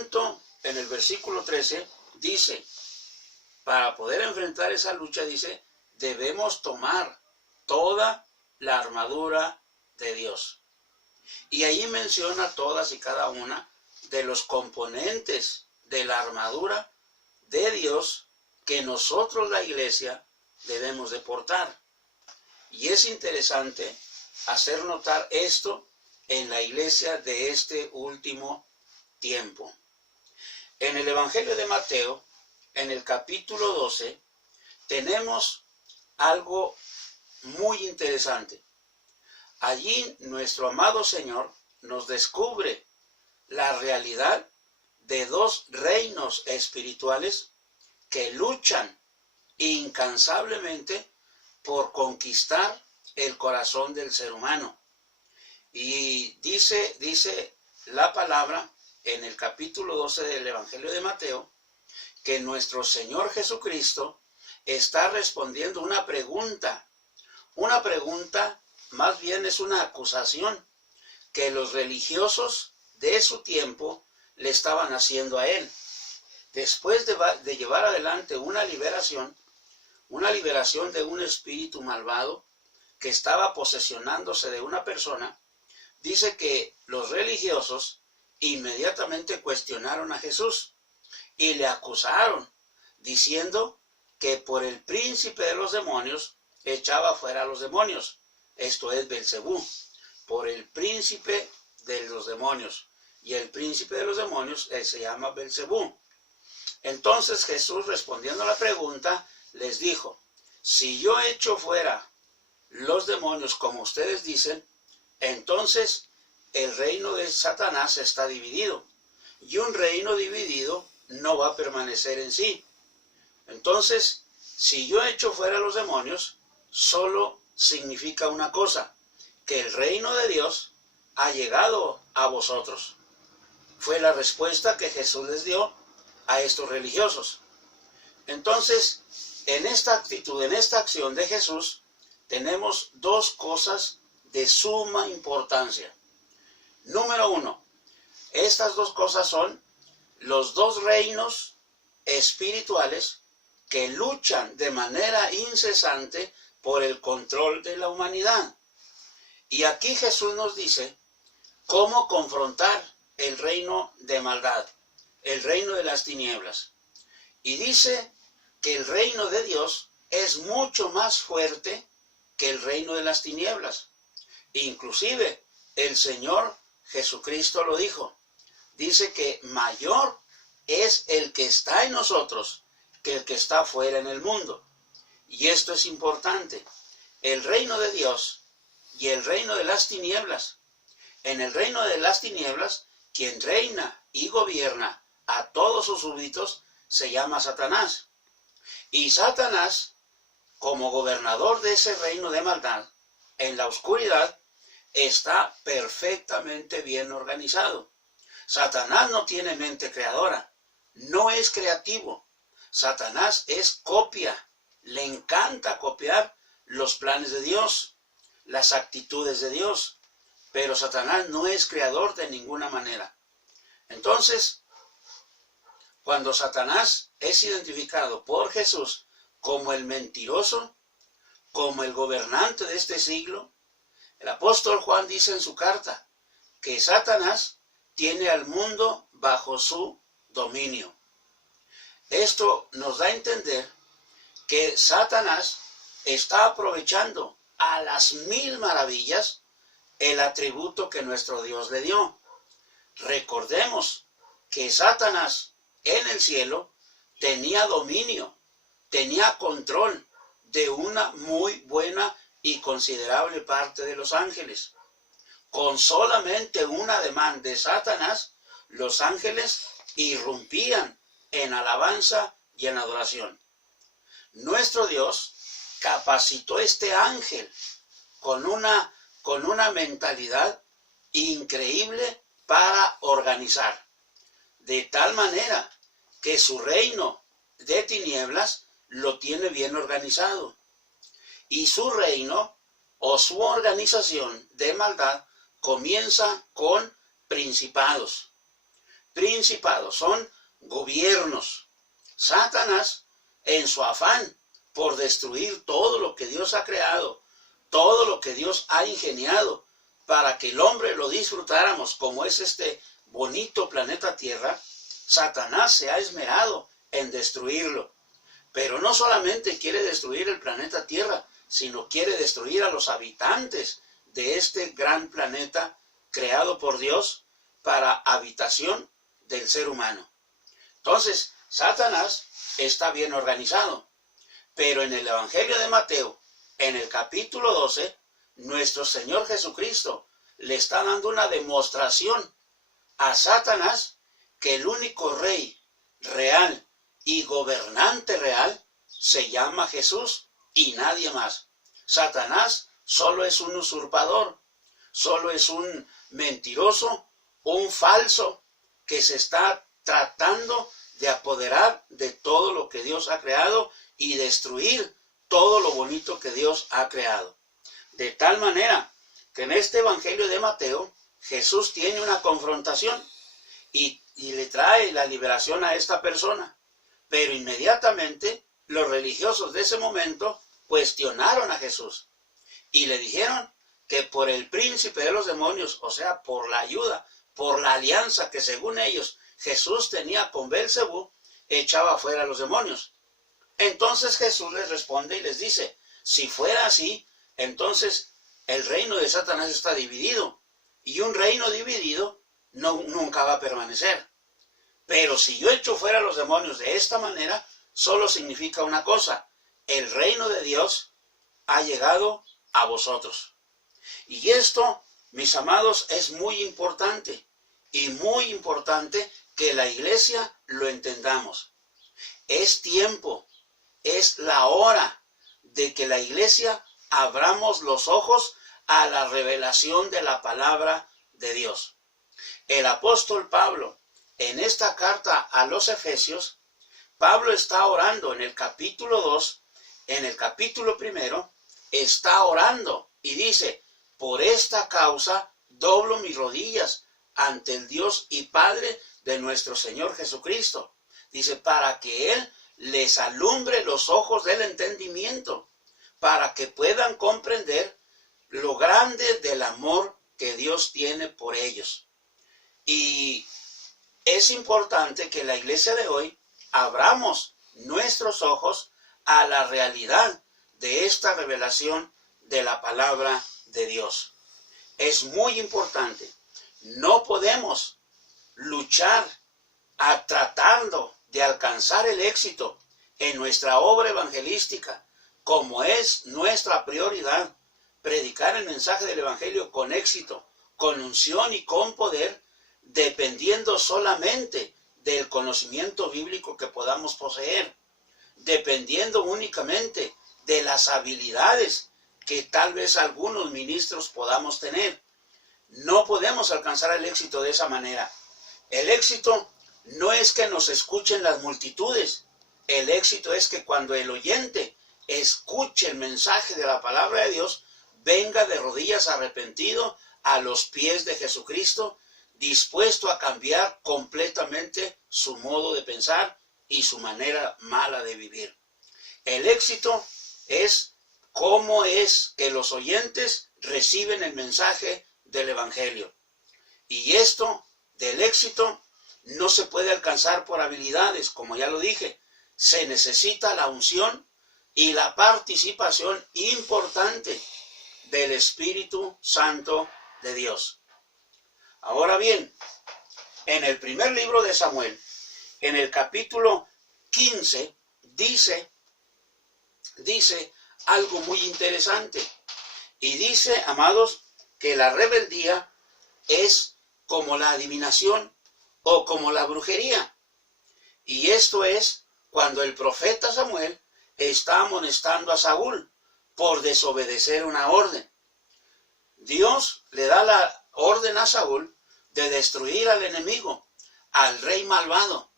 tanto, en el versículo 13 dice, para poder enfrentar esa lucha, dice, debemos tomar toda la armadura de Dios. Y ahí menciona todas y cada una de los componentes de la armadura de Dios que nosotros, la iglesia, debemos de portar. Y es interesante hacer notar esto en la iglesia de este último tiempo. En el Evangelio de Mateo, en el capítulo 12, tenemos algo muy interesante. Allí nuestro amado Señor nos descubre la realidad de dos reinos espirituales que luchan incansablemente por conquistar el corazón del ser humano. Y dice la palabra en el capítulo 12 del Evangelio de Mateo que nuestro Señor Jesucristo está respondiendo una pregunta. Una pregunta, más bien es una acusación que los religiosos de su tiempo le estaban haciendo a él. Después de llevar adelante una liberación de un espíritu malvado que estaba posesionándose de una persona, dice que los religiosos inmediatamente cuestionaron a Jesús y le acusaron, diciendo que por el príncipe de los demonios echaba fuera a los demonios. Esto es Belcebú, por el príncipe de los demonios. Y el príncipe de los demonios se llama Belcebú. Entonces Jesús, respondiendo a la pregunta, les dijo, si yo echo fuera los demonios como ustedes dicen, entonces el reino de Satanás está dividido. Y un reino dividido no va a permanecer en sí. Entonces, si yo echo fuera los demonios, solo significa una cosa, que el reino de Dios ha llegado a vosotros. Fue la respuesta que Jesús les dio a estos religiosos. Entonces, en esta actitud, en esta acción de Jesús, tenemos dos cosas de suma importancia. Número uno, estas dos cosas son los dos reinos espirituales que luchan de manera incesante por el control de la humanidad. Y aquí Jesús nos dice cómo confrontar el reino de maldad, el reino de las tinieblas. Y dice que el reino de Dios es mucho más fuerte que el reino de las tinieblas. Inclusive el Señor Jesucristo lo dijo. Dice que mayor es el que está en nosotros que el que está fuera en el mundo. Y esto es importante. El reino de Dios y el reino de las tinieblas. En el reino de las tinieblas, quien reina y gobierna a todos sus súbditos se llama Satanás. Y Satanás, como gobernador de ese reino de maldad, en la oscuridad, está perfectamente bien organizado. Satanás no tiene mente creadora, no es creativo. Satanás es copia, le encanta copiar los planes de Dios, las actitudes de Dios, pero Satanás no es creador de ninguna manera. Entonces, cuando Satanás es identificado por Jesús como el mentiroso, como el gobernante de este siglo, el apóstol Juan dice en su carta que Satanás tiene al mundo bajo su dominio. Esto nos da a entender que Satanás está aprovechando a las 1000 maravillas el atributo que nuestro Dios le dio. Recordemos que Satanás en el cielo tenía dominio, tenía control de una muy buena y considerable parte de los ángeles. Con solamente un ademán de Satanás, los ángeles irrumpían en alabanza y en adoración. Nuestro Dios capacitó este ángel con una mentalidad increíble para organizar, de tal manera que su reino de tinieblas lo tiene bien organizado. Y su reino o su organización de maldad comienza con principados. principados, son gobiernos. Satanás, en su afán por destruir todo lo que Dios ha creado, todo lo que Dios ha ingeniado para que el hombre lo disfrutáramos, como es este bonito planeta Tierra, Satanás se ha esmerado en destruirlo. Pero no solamente quiere destruir el planeta Tierra, sino quiere destruir a los habitantes de este gran planeta creado por Dios para habitación del ser humano. Entonces, Satanás está bien organizado. Pero en el Evangelio de Mateo, en el capítulo 12, nuestro Señor Jesucristo le está dando una demostración a Satanás que el único rey real y gobernante real se llama Jesús y nadie más. Satanás solo es un usurpador, solo es un mentiroso, un falso que se está tratando de apoderar de todo lo que Dios ha creado y destruir todo lo bonito que Dios ha creado. De tal manera que en este Evangelio de Mateo, Jesús tiene una confrontación y le trae la liberación a esta persona. Pero inmediatamente los religiosos de ese momento cuestionaron a Jesús y le dijeron que por el príncipe de los demonios, o sea, por la ayuda, por la alianza que según ellos Jesús tenía con Belcebú, echaba fuera a los demonios. Entonces Jesús les responde y les dice, si fuera así, entonces el reino de Satanás está dividido, y un reino dividido nunca va a permanecer. Pero si yo echo fuera a los demonios de esta manera, solo significa una cosa, el reino de Dios ha llegado a vosotros. Y esto, mis amados, es muy importante, y muy importante que la iglesia lo entendamos. Es tiempo, es la hora de que la iglesia abramos los ojos a la revelación de la palabra de Dios. El apóstol Pablo, en esta carta a los Efesios, Pablo está orando en el capítulo 2, en el capítulo 1, está orando y dice, por esta causa doblo mis rodillas ante el Dios y Padre de nuestro Señor Jesucristo. Dice, para que Él les alumbre los ojos del entendimiento, para que puedan comprender lo grande del amor que Dios tiene por ellos. Y es importante que la iglesia de hoy abramos nuestros ojos a la realidad de esta revelación de la palabra de Dios. Es muy importante. No podemos luchar tratando de alcanzar el éxito en nuestra obra evangelística, como es nuestra prioridad, predicar el mensaje del evangelio con éxito, con unción y con poder, dependiendo solamente del conocimiento bíblico que podamos poseer, dependiendo únicamente de las habilidades que tal vez algunos ministros podamos tener. No podemos alcanzar el éxito de esa manera. El éxito no es que nos escuchen las multitudes. El éxito es que cuando el oyente escuche el mensaje de la palabra de Dios, venga de rodillas arrepentido a los pies de Jesucristo, dispuesto a cambiar completamente su modo de pensar y su manera mala de vivir. El éxito es cómo es que los oyentes reciben el mensaje del evangelio. Y esto del éxito no se puede alcanzar por habilidades, como ya lo dije. Se necesita la unción y la participación importante del Espíritu Santo de Dios. Ahora bien, en el primer libro de Samuel, en el capítulo 15, dice algo muy interesante. Y dice, amados, que la rebeldía es como la adivinación o como la brujería. Y esto es cuando el profeta Samuel está amonestando a Saúl por desobedecer una orden. Dios le da la orden a Saúl de destruir al enemigo, al rey malvado.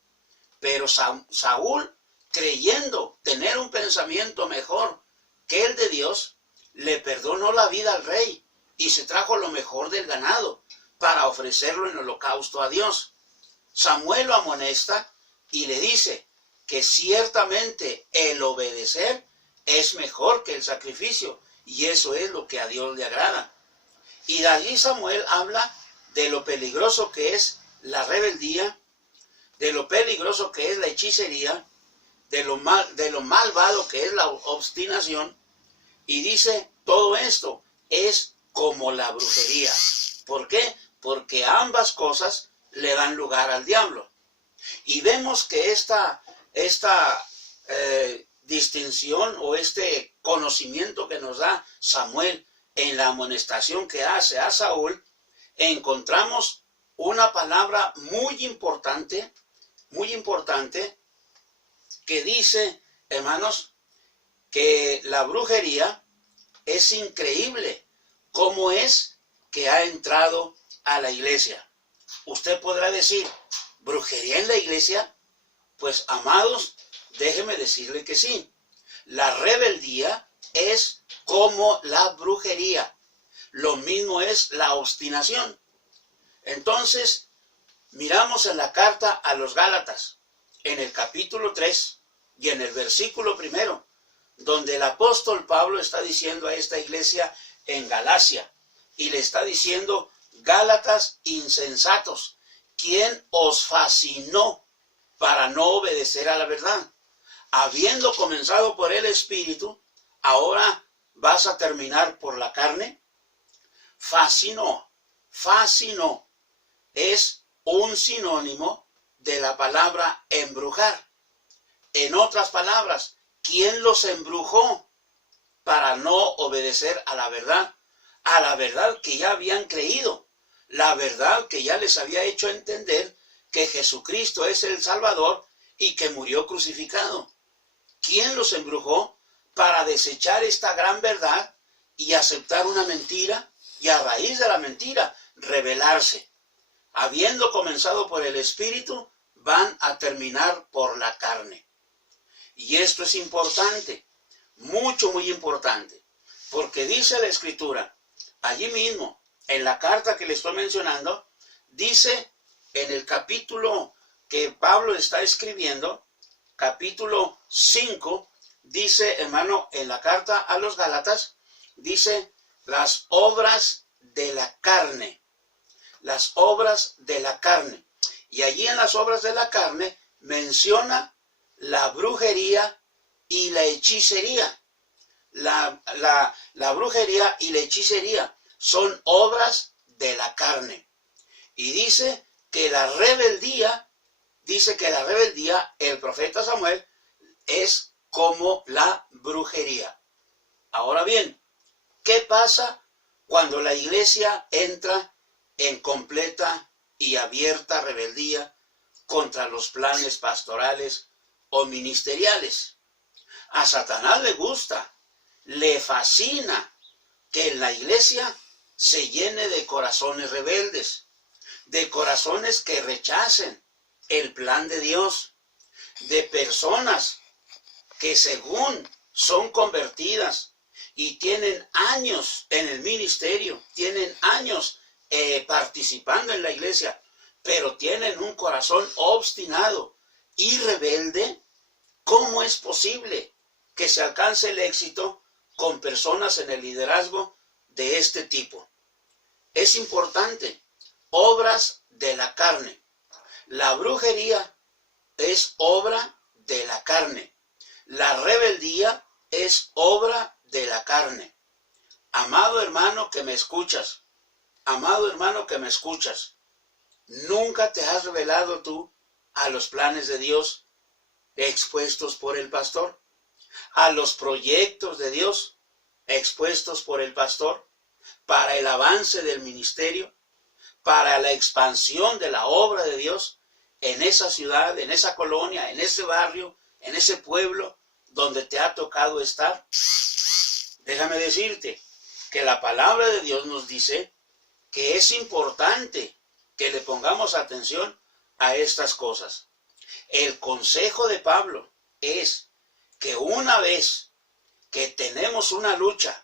Pero Saúl, creyendo tener un pensamiento mejor que el de Dios, le perdonó la vida al rey y se trajo lo mejor del ganado para ofrecerlo en holocausto a Dios. Samuel lo amonesta y le dice que ciertamente el obedecer es mejor que el sacrificio, y eso es lo que a Dios le agrada. Y de allí Samuel habla de lo peligroso que es la rebeldía, de lo peligroso que es la hechicería, de lo malvado que es la obstinación, y dice, todo esto es como la brujería. ¿Por qué? Porque ambas cosas le dan lugar al diablo. Y vemos que esta distinción o este conocimiento que nos da Samuel en la amonestación que hace a Saúl, encontramos una palabra muy importante, que dice, hermanos, que la brujería es increíble cómo es que ha entrado a la iglesia. Usted podrá decir, ¿brujería en la iglesia? Pues, amados, déjeme decirle que sí. La rebeldía es como la brujería. Lo mismo es la obstinación. Entonces, miramos en la carta a los Gálatas, en el capítulo 3 y en el versículo 1, donde el apóstol Pablo está diciendo a esta iglesia en Galacia, y le está diciendo, Gálatas insensatos, ¿quién os fascinó para no obedecer a la verdad? Habiendo comenzado por el Espíritu, ¿ahora vas a terminar por la carne? Fascinó es un sinónimo de la palabra embrujar. En otras palabras, ¿quién los embrujó para no obedecer a la verdad? A la verdad que ya habían creído, la verdad que ya les había hecho entender que Jesucristo es el Salvador y que murió crucificado. ¿Quién los embrujó para desechar esta gran verdad y aceptar una mentira y a raíz de la mentira rebelarse? Habiendo comenzado por el Espíritu, van a terminar por la carne. Y esto es importante, muy importante, porque dice la Escritura, allí mismo, en la carta que le estoy mencionando, dice en el capítulo que Pablo está escribiendo, capítulo 5, dice, hermano, en la carta a los Gálatas, dice, las obras de la carne. Las obras de la carne. Y allí en las obras de la carne menciona la brujería y la hechicería. La brujería y la hechicería son obras de la carne. Y dice que la rebeldía, el profeta Samuel, es como la brujería. Ahora bien, ¿qué pasa cuando la iglesia entra en completa y abierta rebeldía contra los planes pastorales o ministeriales? A Satanás le gusta, le fascina que en la iglesia se llene de corazones rebeldes, de corazones que rechacen el plan de Dios, de personas que según son convertidas y tienen años en el ministerio, tienen años participando en la iglesia, pero tienen un corazón obstinado y rebelde. ¿Cómo es posible que se alcance el éxito con personas en el liderazgo de este tipo? Es importante, obras de la carne. La brujería es obra de la carne. La rebeldía es obra de la carne. Amado hermano que me escuchas, ¿nunca te has revelado tú a los planes de Dios expuestos por el pastor? ¿A los proyectos de Dios expuestos por el pastor? Para el avance del ministerio, para la expansión de la obra de Dios en esa ciudad, en esa colonia, en ese barrio, en ese pueblo donde te ha tocado estar. Déjame decirte que la palabra de Dios nos dice que es importante que le pongamos atención a estas cosas. El consejo de Pablo es que una vez que tenemos una lucha